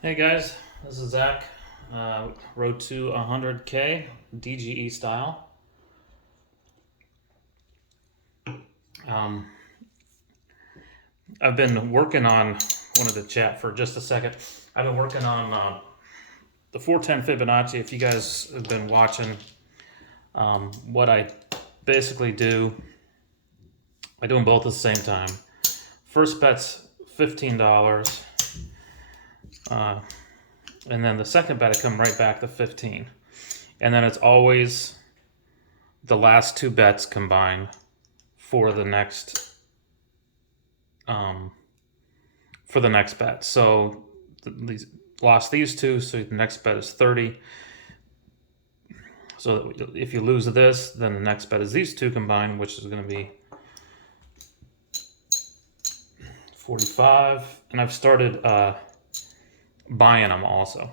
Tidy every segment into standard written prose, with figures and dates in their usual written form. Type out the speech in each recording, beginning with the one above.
Hey guys, this is Zach. Road to 100K DGE style. Um, I've been working on, wanted to chat for just a second. I've been working on the 410 Fibonacci. If you guys have been watching, what I basically do, I do them both at the same time. First bet's $15, uh, and then the second bet I come right back to 15, and then it's always the last two bets combined for the next um, bet. So these lost these two, so the next bet is 30. So if you lose this, then the next bet is these two combined, which is going to be 45. And I've started buying them also.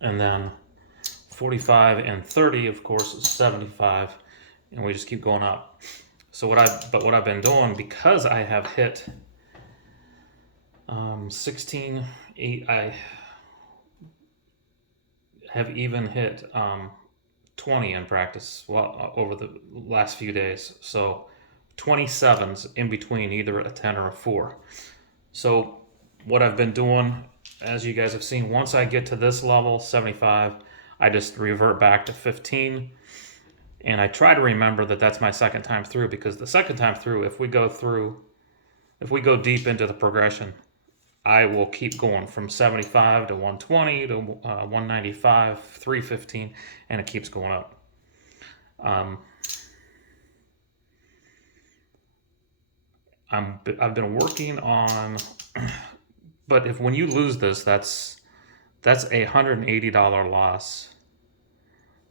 And then 45 and 30, of course, is 75, and we just keep going up. So what I've been doing, because I have hit 16, 8, I have even hit 20 in practice over the last few days. So 27s in between either a 10 or a 4. So what I've been doing, as you guys have seen, once I get to this level, 75, I just revert back to 15. And I try to remember that that's my second time through, because the second time through, if we go deep into the progression, I will keep going from 75 to 120 to 195, 315, and it keeps going up. I've been working on, but when you lose this, that's a $180 loss.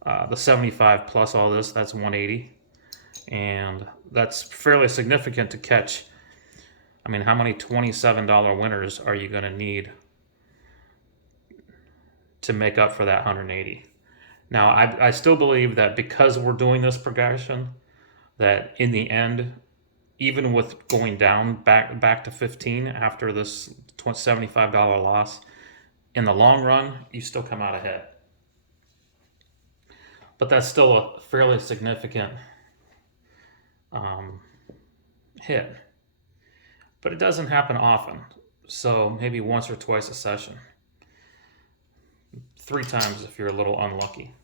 The 75 plus all this, that's 180, and that's fairly significant to catch. I mean, how many $27 winners are you going to need to make up for that 180? Now, I still believe that because we're doing this progression, that in the end, even with going down back to 15 after this $75 loss, in the long run, you still come out ahead. But that's still a fairly significant hit. But it doesn't happen often. So maybe once or twice a session. 3 times if you're a little unlucky.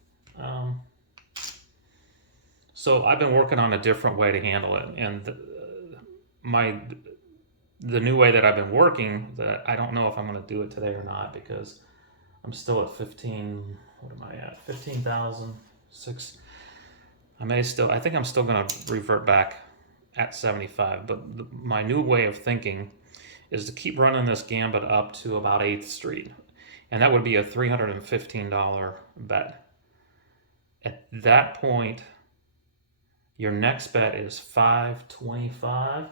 So I've been working on a different way to handle it, and the new way that I've been working, that I don't know if I'm going to do it today or not, because I'm still at 15. What am I at? 15,006. I think I'm still going to revert back at 75. But my new way of thinking is to keep running this gambit up to about 8th Street, and that would be a $315 bet. At that point, your next bet is 525.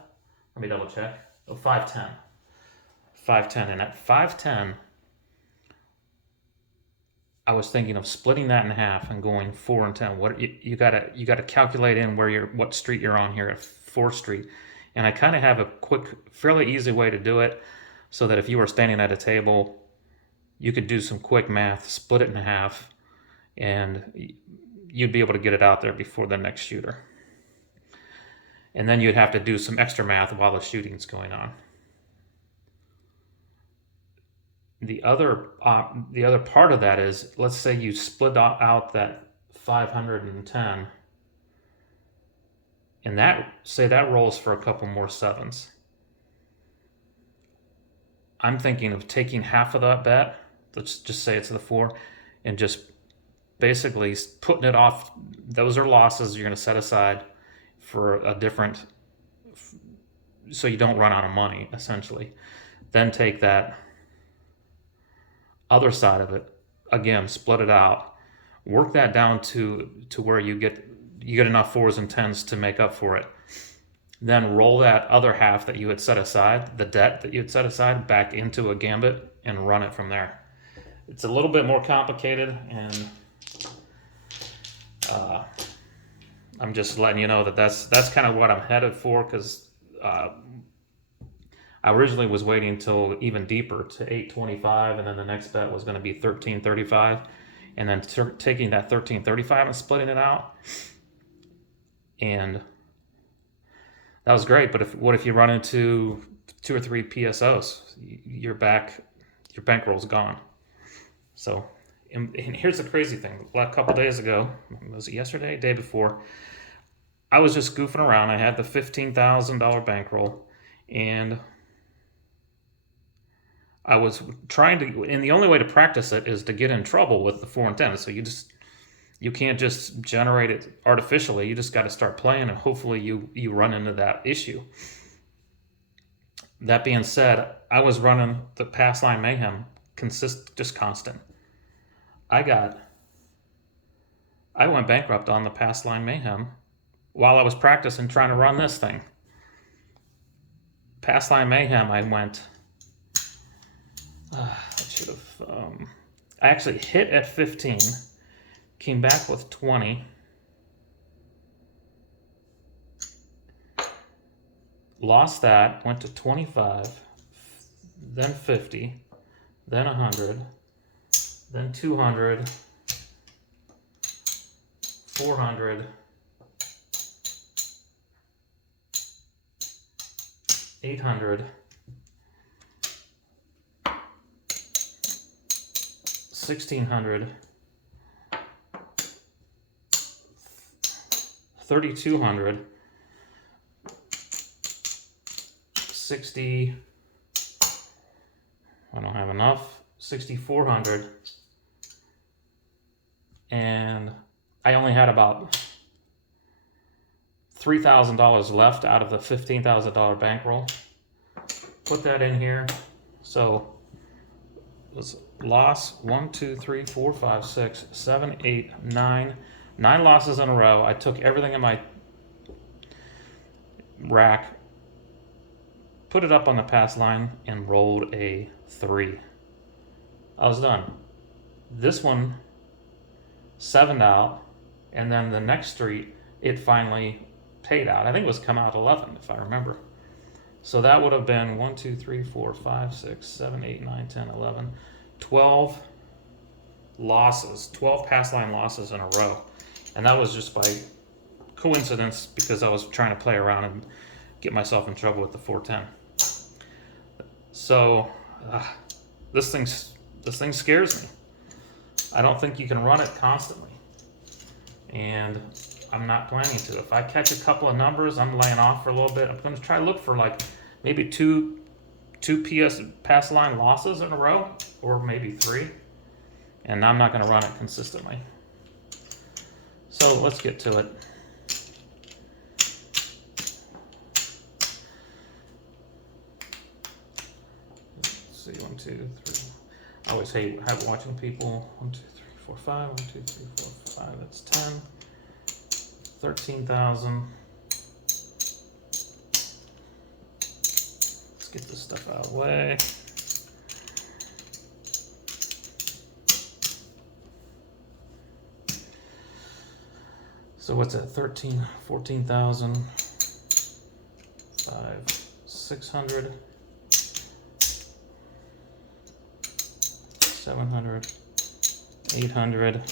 Let me double check. Oh, 510. 510. And at 510, I was thinking of splitting that in half and going 4 and 10. What you gotta calculate in what street you're on here at 4th Street. And I kind of have a quick, fairly easy way to do it, so that if you were standing at a table, you could do some quick math, split it in half, and you'd be able to get it out there before the next shooter. And then you'd have to do some extra math while the shooting's going on. The other part of that is, let's say you split out that 510, and that rolls for a couple more 7s. I'm thinking of taking half of that bet, let's just say it's the 4, and just basically putting it off. Those are losses you're going to set aside for a different, so you don't run out of money, essentially. Then take that other side of it, again, split it out, work that down to where you get enough 4s and 10s to make up for it. Then roll that other half that you had set aside, the debt that you had set aside, back into a gambit and run it from there. It's a little bit more complicated, and I'm just letting you know that that's kind of what I'm headed for, because I originally was waiting until even deeper to 825, and then the next bet was going to be 1335, and then taking that 1335 and splitting it out. And that was great. But what if you run into 2 or 3 PSOs? Your bankroll's gone. So, and here's the crazy thing. A couple days ago, was it yesterday, day before, I was just goofing around. I had the $15,000 bankroll, and I was trying to, and the only way to practice it is to get in trouble with the 4 and 10. So you can't just generate it artificially. You just got to start playing, and hopefully you run into that issue. That being said, I was running the pass line mayhem just constant. I went bankrupt on the pass line mayhem while I was practicing trying to run this thing. Pass line mayhem, I went. I should have. I actually hit at 15, came back with 20, lost that, went to 25, then 50, then 100, then 200, 400, 800, 1600, 3200, 60, I don't have enough, 6400, and I only had about $3,000 left out of the $15,000 bankroll. Put that in here. So it was loss 1, 2, 3, 4, 5, 6, 7, 8, 9. 9 losses in a row. I took everything in my rack, put it up on the pass line, and rolled a 3. I was done. This one 7'd out, and then the next street, it finally paid out. I think it was come out 11, if I remember. So that would have been 1, 2, 3, 4, 5, 6, 7, 8, 9, 10, 11, 12 losses, 12 pass line losses in a row. And that was just by coincidence because I was trying to play around and get myself in trouble with the 410. So this thing scares me. I don't think you can run it constantly, and I'm not planning to. If I catch a couple of numbers, I'm laying off for a little bit. I'm going to try to look for like maybe two pass line losses in a row, or maybe 3, and I'm not going to run it consistently. So let's get to it. Let's see, 1, 2, 3. I always hate watching people. 1, 2, 3, 4, 5. 1, 2, 3, 4, 5. That's 10. 13,000. Let's get this stuff out of the way. So what's that? 13, 14,000. 5, 600. 700. 800.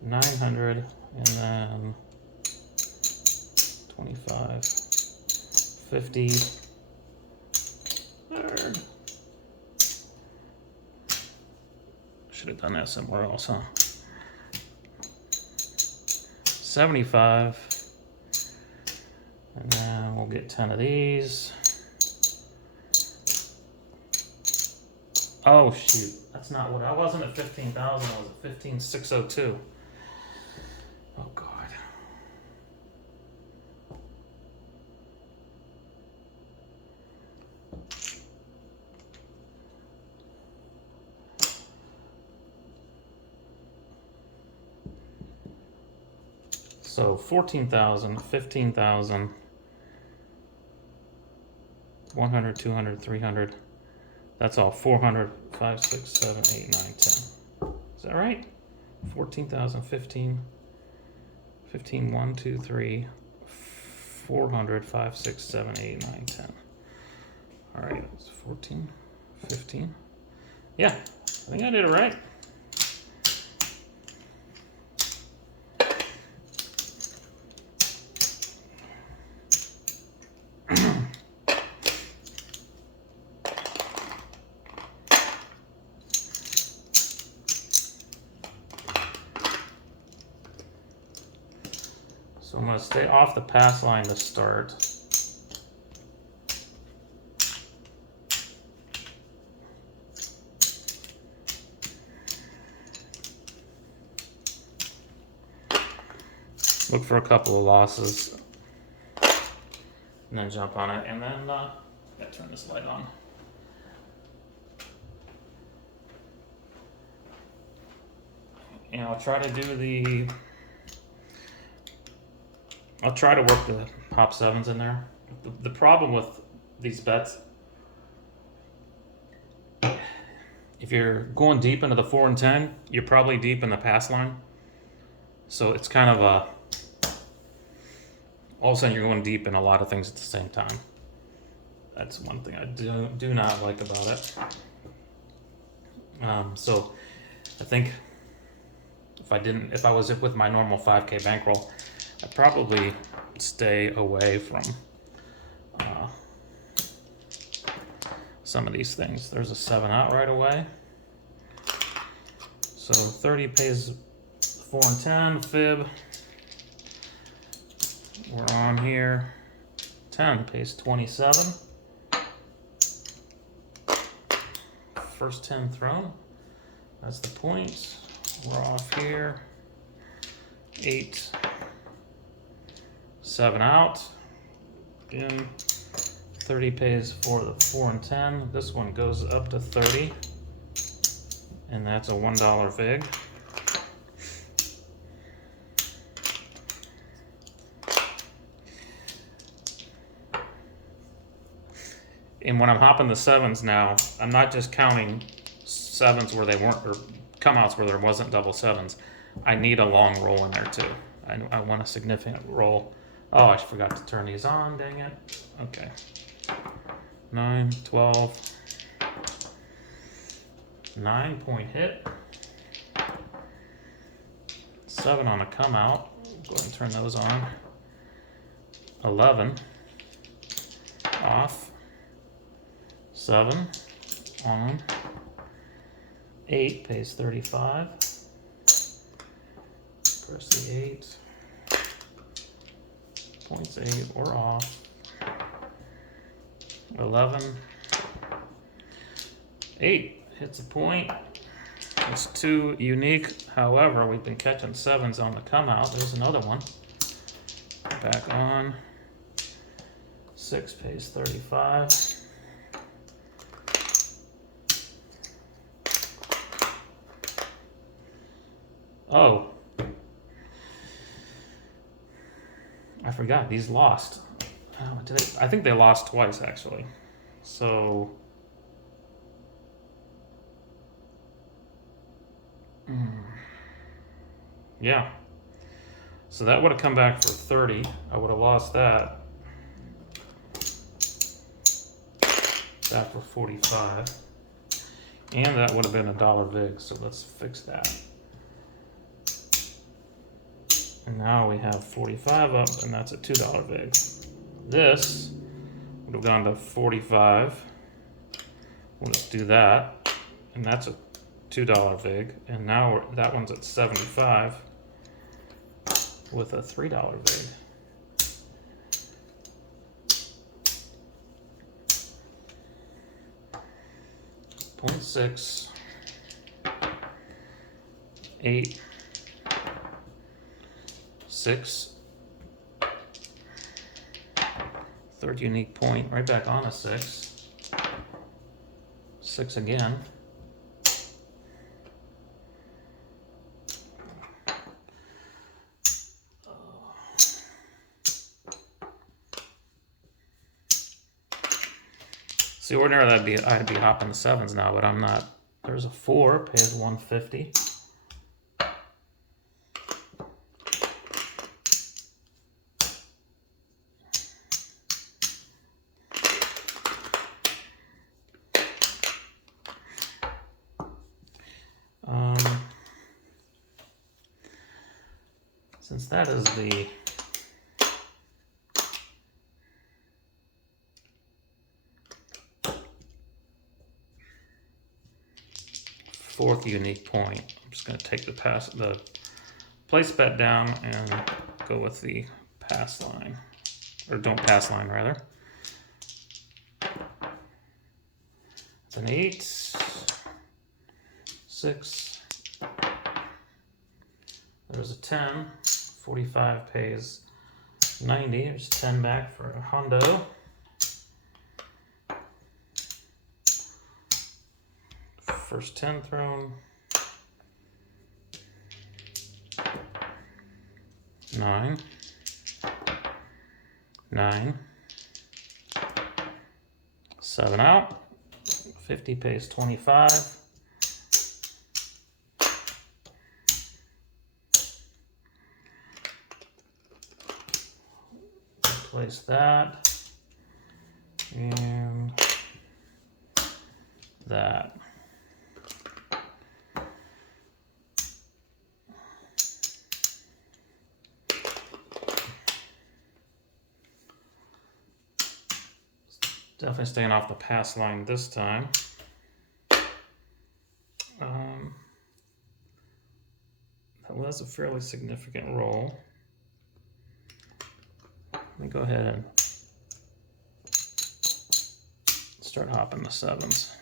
900, and then 25, 50, third. Should have done that somewhere else, huh? 75, and then we'll get 10 of these. Oh shoot, that's not what I wasn't at 15,000. I was at 15,602. Oh God. So 14,000, 15,000, 100, 200, 300. That's all 400, 5, 6, 7, 8, 9, 10. Is that right? 14,000, 15, 1, 2, 3, 400, 5, 6, 7, 8, 9, 10. All right, it's 14, 15. Yeah, I think I did it right. So I'm going to stay off the pass line to start. Look for a couple of losses and then jump on it. And then I gotta turn this light on. And I'll try to work the top sevens in there. The problem with these bets, if you're going deep into the 4 and 10, you're probably deep in the pass line. So it's kind of all of a sudden you're going deep in a lot of things at the same time. That's one thing I do not like about it. So I think if I was with my normal 5K bankroll, I'd probably stay away from some of these things. There's a 7 out right away. So 30 pays 4 and 10, fib. We're on here. 10 pays 27. First 10 thrown. That's the point. We're off here. 8. 7 out. In. 30 pays for the 4 and 10. This one goes up to 30. And that's a $1 vig. And when I'm hopping the sevens now, I'm not just counting sevens where they weren't, or come outs where there wasn't double sevens. I need a long roll in there too. I want a significant roll. Oh, I forgot to turn these on, dang it. Okay. 9, 12. 9-point hit. 7 on a come out. Go ahead and turn those on. 11. Off. 7 on. 8 pays 35. Press the 8. Points 8 or off. 11. 8 hits a point. It's too unique. However, we've been catching 7s on the come out. There's another one. Back on. 6 pays 35. Oh, I forgot, these lost. I think they lost twice, actually. So, yeah. So that would have come back for 30. I would have lost that. That for 45. And that would have been $1 vig, so let's fix that. And now we have 45 up, and that's a $2 vig. This would have gone to 45. We'll just do that, and that's a $2 vig. And now that one's at 75 with a $3 vig. .6, 8, 6, third unique point, right back on a 6, 6 again, see, ordinarily I'd be hopping the 7s now, but I'm not. There's a 4, pays 150. since that is the fourth unique point, I'm just going to take the place bet down and go with the pass line, or don't pass line rather. It's an 8, 6, there's a 10, 45 pays 90, there's 10 back for a hundo. First 10 thrown. 9. 9. 7 out. 50 pays 25. Place that. And that. Definitely staying off the pass line this time. That was a fairly significant roll. Let me go ahead and start hopping the 7s.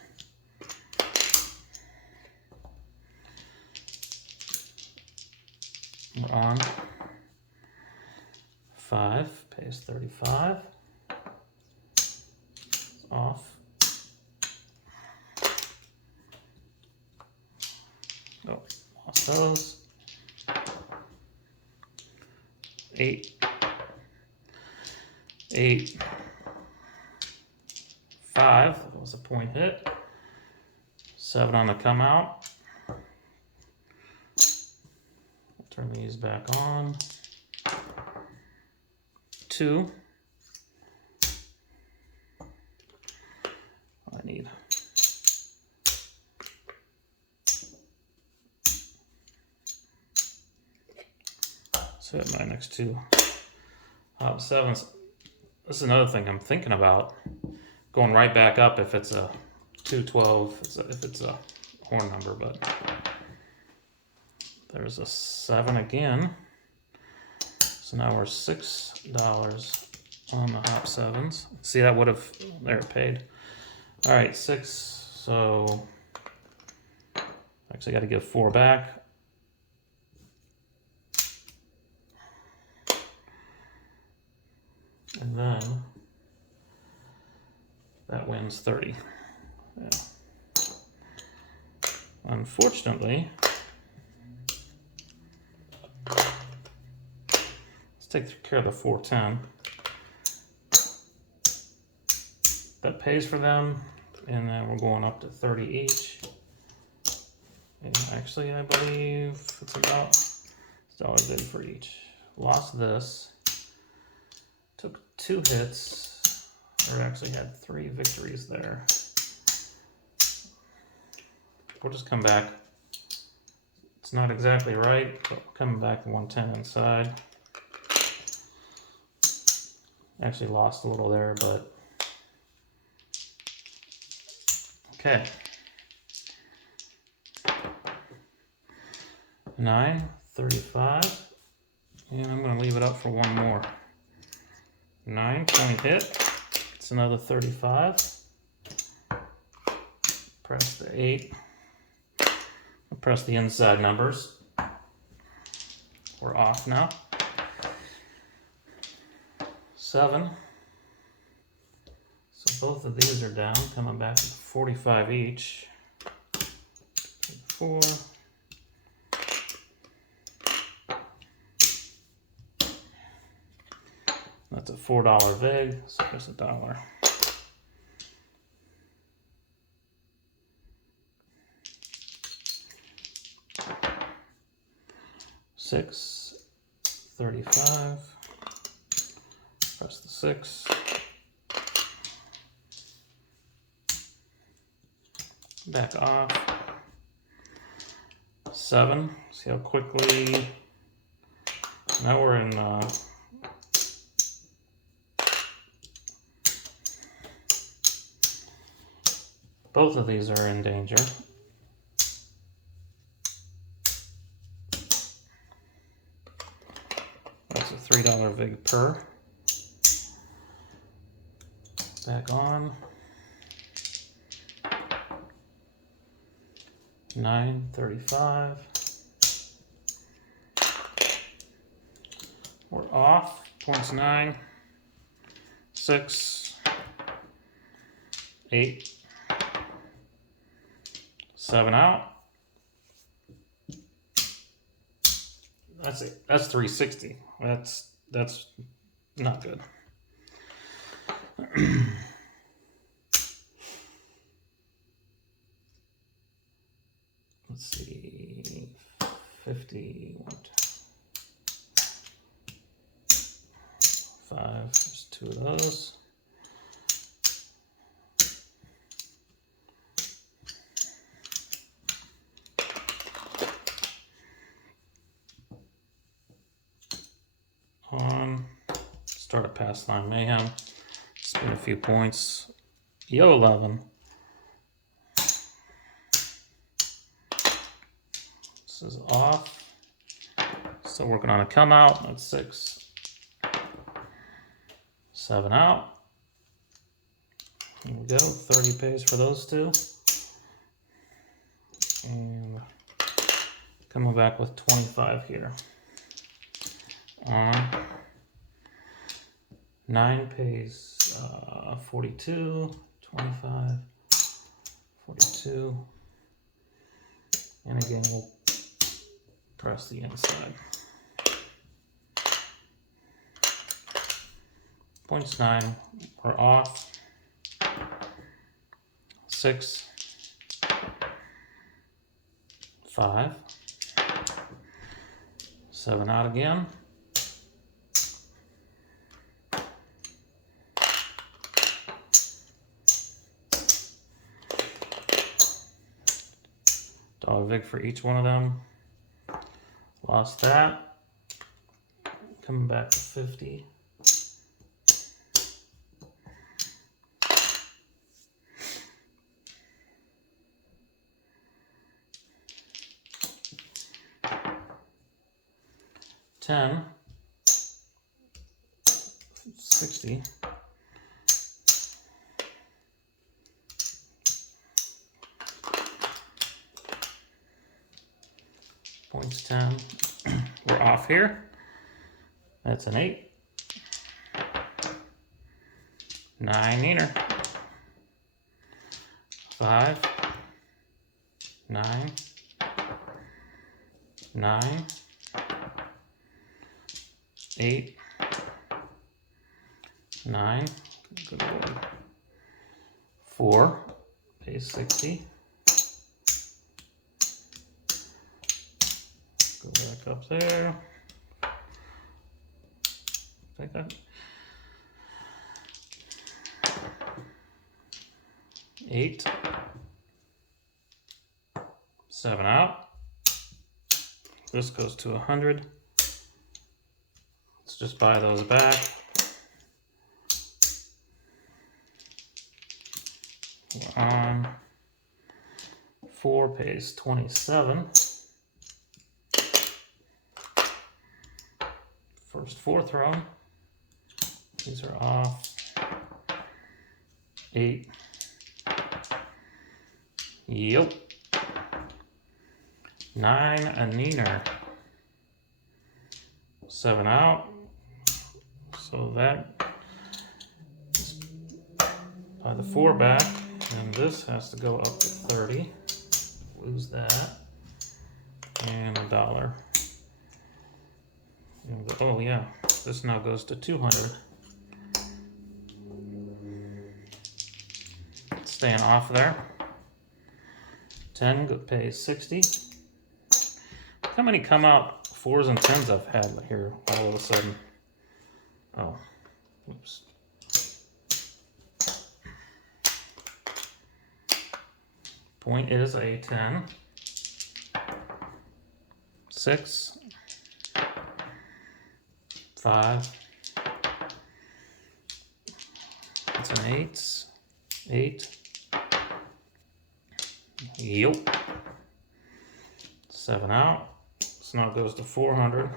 We're on 5, pays 35. Off. Oh, lost those. 8. 8. 5. That was a point hit. 7 on the come out. Turn these back on. 2. I need. So my next 2 hop 7s. This is another thing I'm thinking about. Going right back up if it's a 212, if it's a horn number, but there's a 7 again. So now we're $6 on the hop 7s. See, that would have, there it paid. All right, 6, so actually got to give 4 back. And then that wins 30. Yeah. Unfortunately, let's take care of the 410. That pays for them, and then we're going up to 30 each. And actually, I believe it's about $6 in for each. Lost this. Took 2 hits, or actually had 3 victories there. We'll just come back. It's not exactly right, but we're coming back to 110 inside. Actually lost a little there, but okay. 9, 35, and I'm going to leave it up for one more. 9, point hit. It's another 35. Press the 8. I'll press the inside numbers. We're off now. 7. So both of these are down, coming back to 45 each. 4. That's a $4 vig, so just $1. 6, 35. Press the 6. Back off. 7. See how quickly Now we're in both of these are in danger. That's a $3 vig per. Back on. 9.35. We're off. 0.9, 6, 8, 7 out. That's it. That's 360. That's not good. Let's see. 50. 5. There's 2 of those. On. Start a pass line mayhem. Spin a few points. Yo 11. This is off. Still working on a come out. That's 6. 7 out. Here we go. 30 pays for those two. And coming back with 25 here. On. 9 pays 42, 25, 42. And again, we'll press the inside. 0.9, we're off. 6, 5, 7 out again. $1 vig for each one of them. Lost that. Coming back to 50. $10. 60. Points 10. We're off here. That's an 8. 9 neener. 5. 9. 9. 8. 9. Good boy. 4. Pays 60. Go back up there. Take that. 8. 7 out. This goes to 100. Let's just buy those back. We're on. 4 pays 27. First 4th row. These are off. 8. Yep. 9 a neener. 7 out. So that is by the 4 back, and this has to go up to 30. Lose that. And $1. Oh yeah, this now goes to 200. Staying off there. 10 pays 60. How many come out 4s and 10s I've had here all of a sudden? Oh, oops. Point is a 10. 6. 5. That's an 8. 8. Yep. 7 out. So now it goes to 400.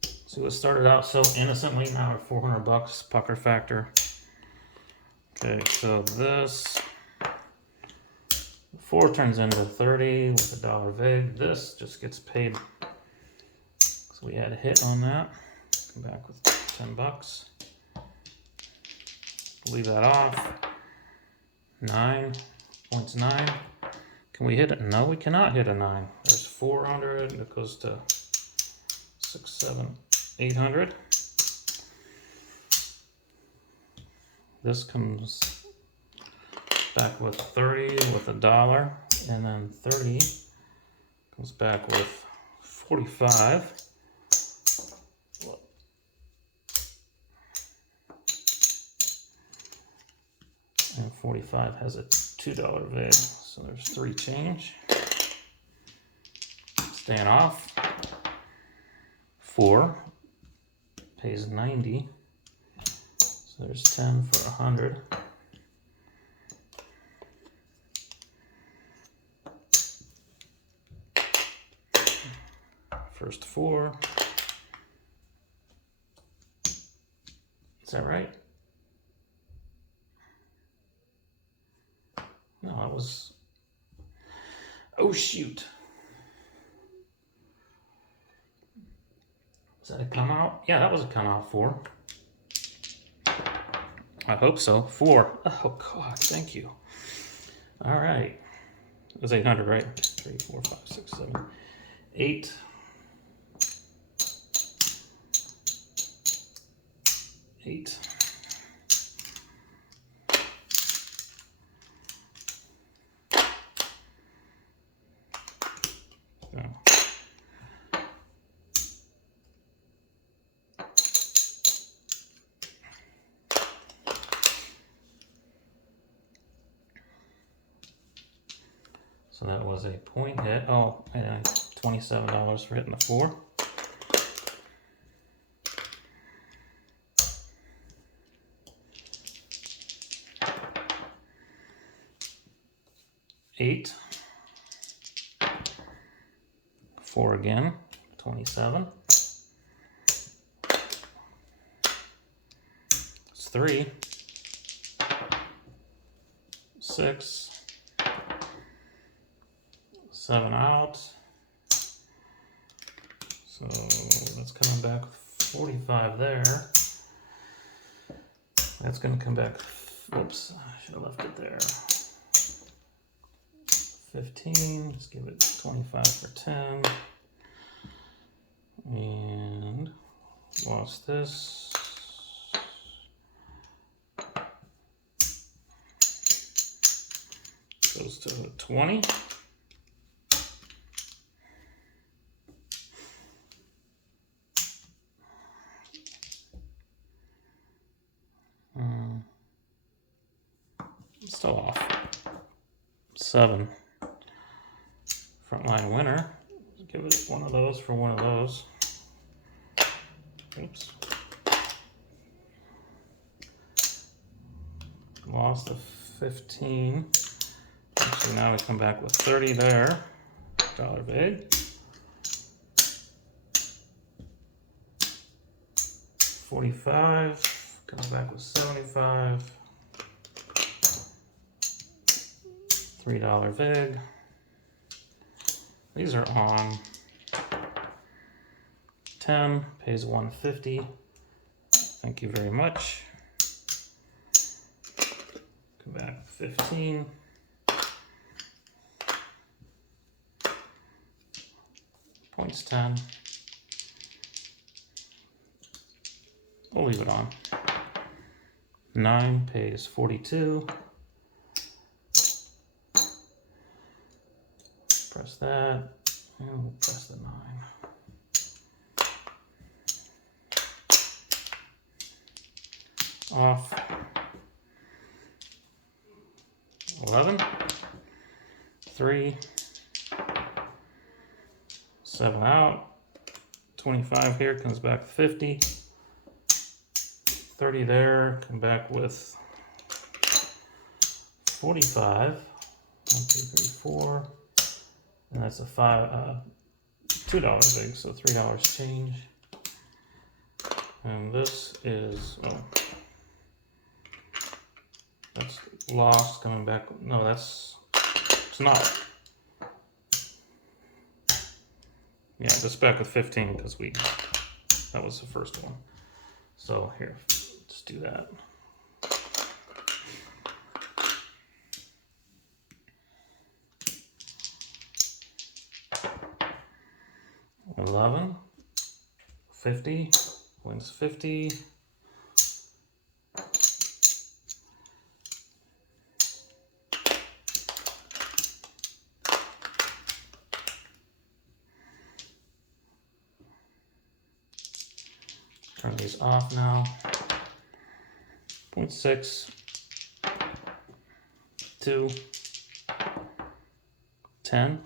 See what started out so innocently, now we're 400 bucks, pucker factor. Okay, so this 4 turns into 30 with a dollar vig. This just gets paid. So we had a hit on that. Come back with 10 bucks. Leave that off. 9.9. Can we hit it? No, we cannot hit a 9. There's 400. It goes to 6, 7, 800. This comes back with 30 with a dollar, and then 30 comes back with 45. And 45 has a $2 vig, so there's 3 change. Staying off. 4 pays 90, so there's 10 for 100. First 4. Is that right? No, that was... Oh, shoot. Is that a come out? Yeah, that was a come out 4. I hope so. 4. Oh, God, thank you. All right. It was 800, right? 3, 4, 5, 6, 7, 8. 8. So that was a point hit. Oh, and $27 for hitting the 4. $8. 4 again. 27. It's 3. 6. 7 out. So that's coming back with 45 there. That's going to come back. Whoops, I should have left it there. 15. Let's give it 25 for 10. And lost this. Goes to 20. Still off. 7. Frontline winner. Give it one of those for one of those. Oops. Lost the 15. So now we come back with 30 there. Dollar vig. 45. Comes back with 75. $3 vig. These are on 10, pays 150. Thank you very much. Come back 15. Points 10. We'll leave it on. 9 pays 42. Press that, and we'll press the 9. Off. 11. 3. 7 out. 25 here, comes back with 50. 30 there, come back with 45. 1, 2, 3, 4. And that's a $2 big, so $3 change. And this is, oh, that's lost coming back. No, it's not. Yeah, this back with 15 because that was the first one. So here, let's do that. $11, $50, wins $50. Turn these off now. 0.6, 2, 10,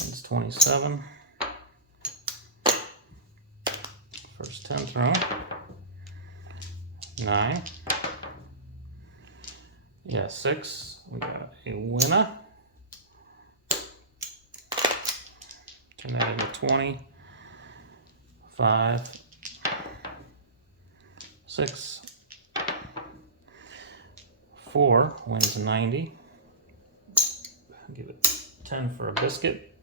wins 27. First 10 thrown. 9. Yeah, 6. We got a winner. Turn that into 20. 5. 6. 4 wins 90. Give it 10 for a biscuit.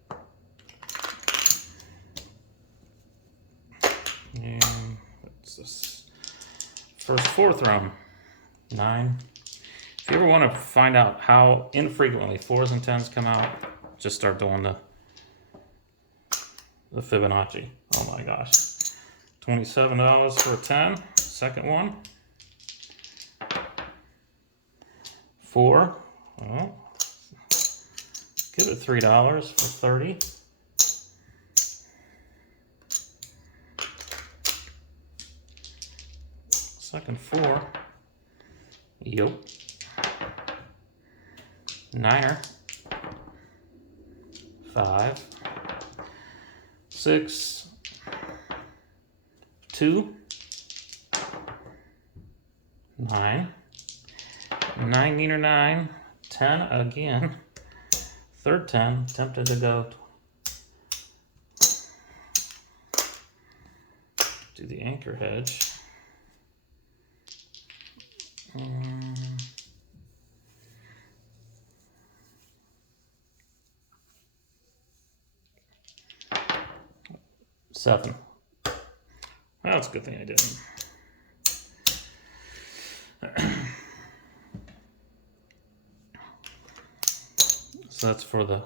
And what's this? First 4th round. 9. If you ever want to find out how infrequently 4s and 10s come out, just start doing the Fibonacci. Oh my gosh. $27 for a 10. Second one. 4. Well, give it $3 for 30. Second 4. Yep. 9er. 5. 6. 2. 9. 9 meter 9. 10 again. Third 10. Tempted to go. Do the anchor hedge. 7. Well, that's a good thing I didn't. So that's for the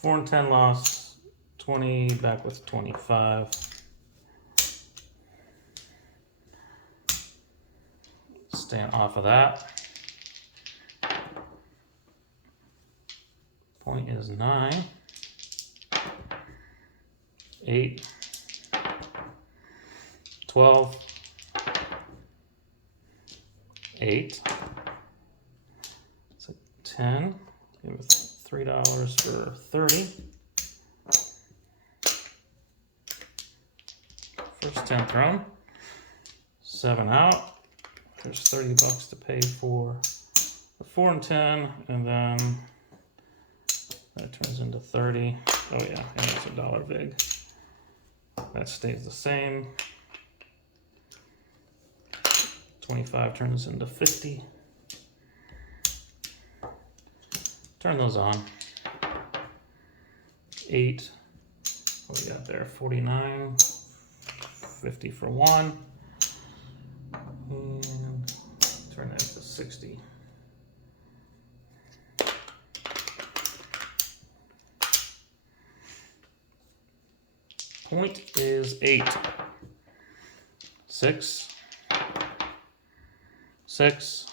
4 and 10 loss. 20 back with 25. Staying off of that. Point is 9. 8. 12. 8. It's a 10. Give it $3 for 30. First 10 thrown. 7 out. There's $30 to pay for the 4 and 10, and then that turns into 30. Oh yeah, and it's $1 vig. That stays the same. 25 turns into 50. Turn those on. 8. What do we got there? 49. 50 for 1. And turn that to 60. Point is 8. 6. 6.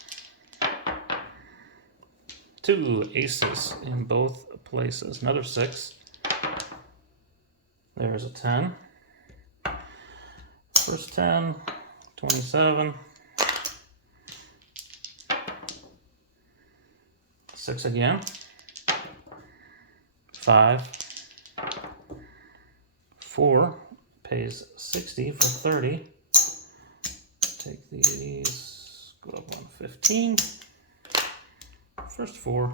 2 aces in both places. Another 6. There's a 10. First 10. 27. 6 again. 5. 4. pays 60 for 30. Take these, go up 115. First 4.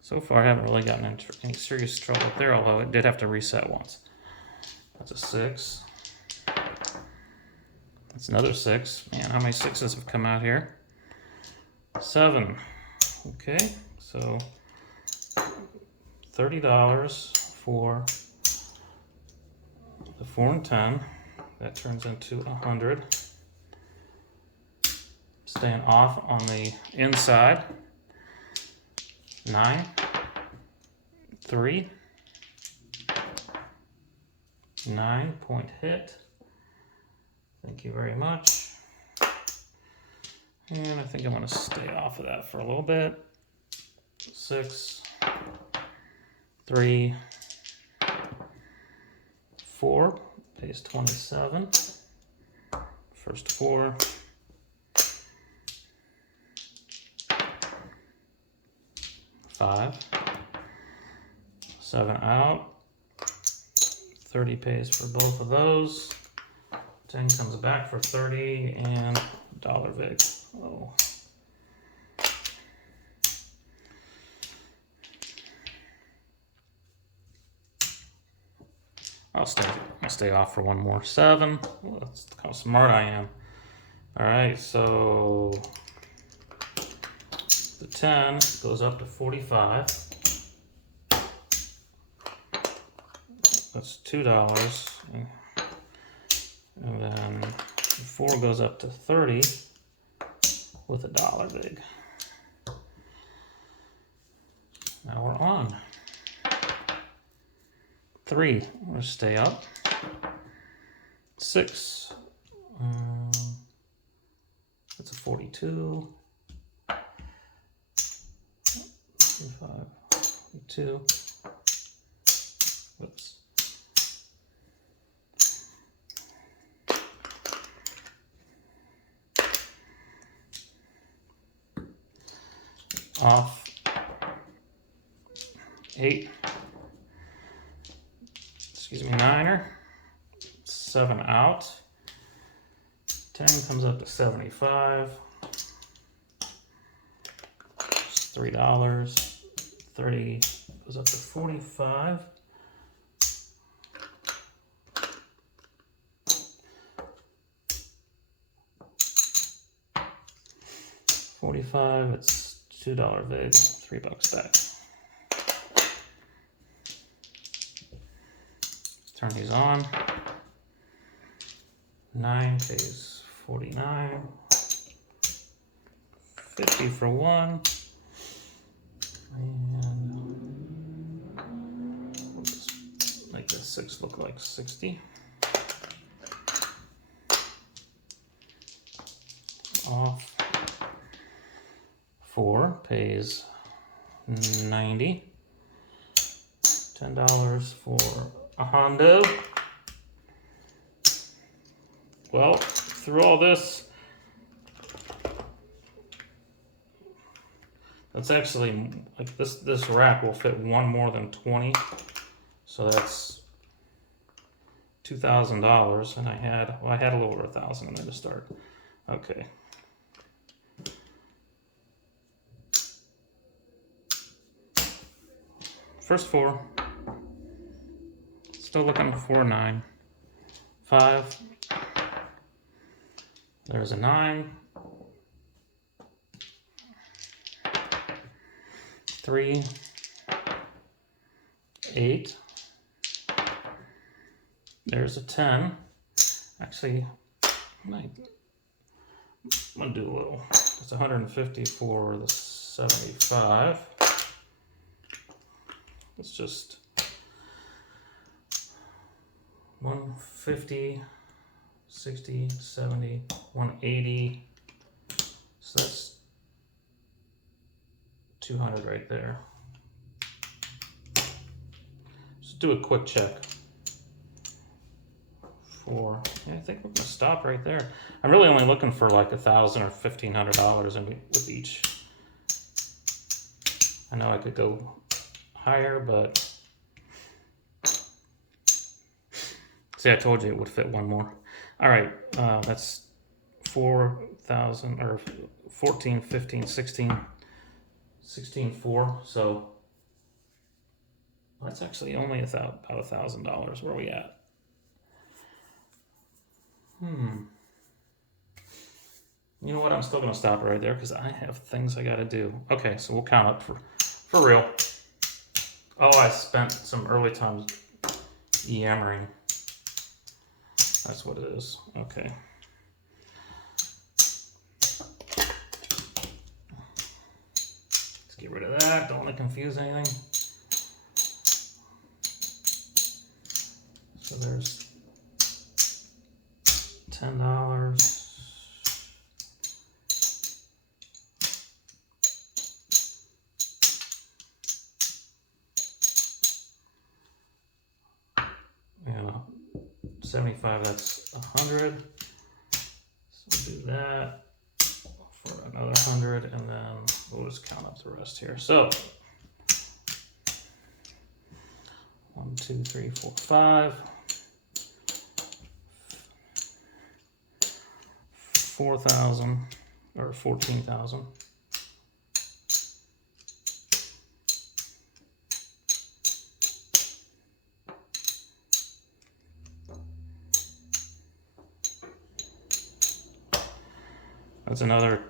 So far, I haven't really gotten into any serious trouble there, although it did have to reset once. That's a 6. That's another 6. Man, how many 6s have come out here? 7. Okay, so $30 for the 4 and 10. That turns into 100. Staying off on the inside. 9, 3, 9 point hit. Thank you very much. And I think I'm going to stay off of that for a little bit. 6, 3, 4, pays 27. First 4. 5, 7 out. 30 pays for both of those. 10 comes back for 30 and dollar vig. Oh. I'll stay off for one more. 7. Well, that's how smart I am. All right, so the 10 goes up to 45. That's $2. And then 4 goes up to 30 with a dollar vig. Now we're on. 3, we're going to stay up. 6, that's a 42. 45, 42. Whoops. Off. 8. Excuse me, 9er. 7 out. 10 comes up to 75. It's $3. 30 goes up to 45. $45, it's $2 vig, $3 back. Turn these on. 9 pays 49. 50 for 1. And we'll just make this 6 look like 60. Off. 4 pays 90. $10 for a Hondo. Well, through all this, that's actually, like this rack will fit one more than 20. So that's $2,000, and I had a little over 1,000 in there to start. Okay. First 4. Still looking for 9. 5. There's a 9. 3. 8. There's a 10. Actually, I'm gonna do a little. It's 150 for the 75. It's just 150, 60, 70, 180. So that's 200 right there. Just do a quick check. Yeah, I think we're gonna stop right there. I'm really only looking for like $1,000 or $1,500 with each. I know I could go higher, but See, I told you it would fit one more. All right, that's 4,000 or 14, 15, 16, 16, 4. So that's actually only about $1,000. Where are we at? You know what? I'm still gonna stop right there because I have things I gotta do. Okay, so we'll count up for real. Oh, I spent some early times yammering. That's what it is. Okay. Let's get rid of that. Don't want to confuse anything. So there's $10. Yeah, 75, that's 100. So we'll do that for another 100, and then we'll just count up the rest here. So 1, 2, 3, 4, 5. 4,000 or 14,000. That's another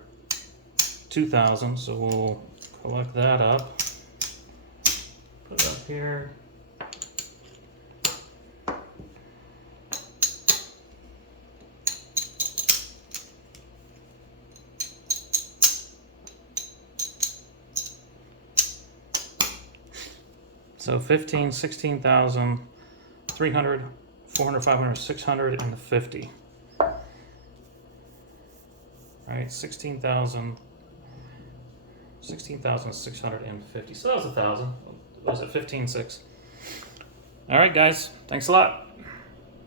2,000, so we'll collect that up. Put it up here. So 15, 16,000, 300, 400, 500, 650. Right, 16,650. So that was 1,000. What was it, 15,600? All right, guys. Thanks a lot.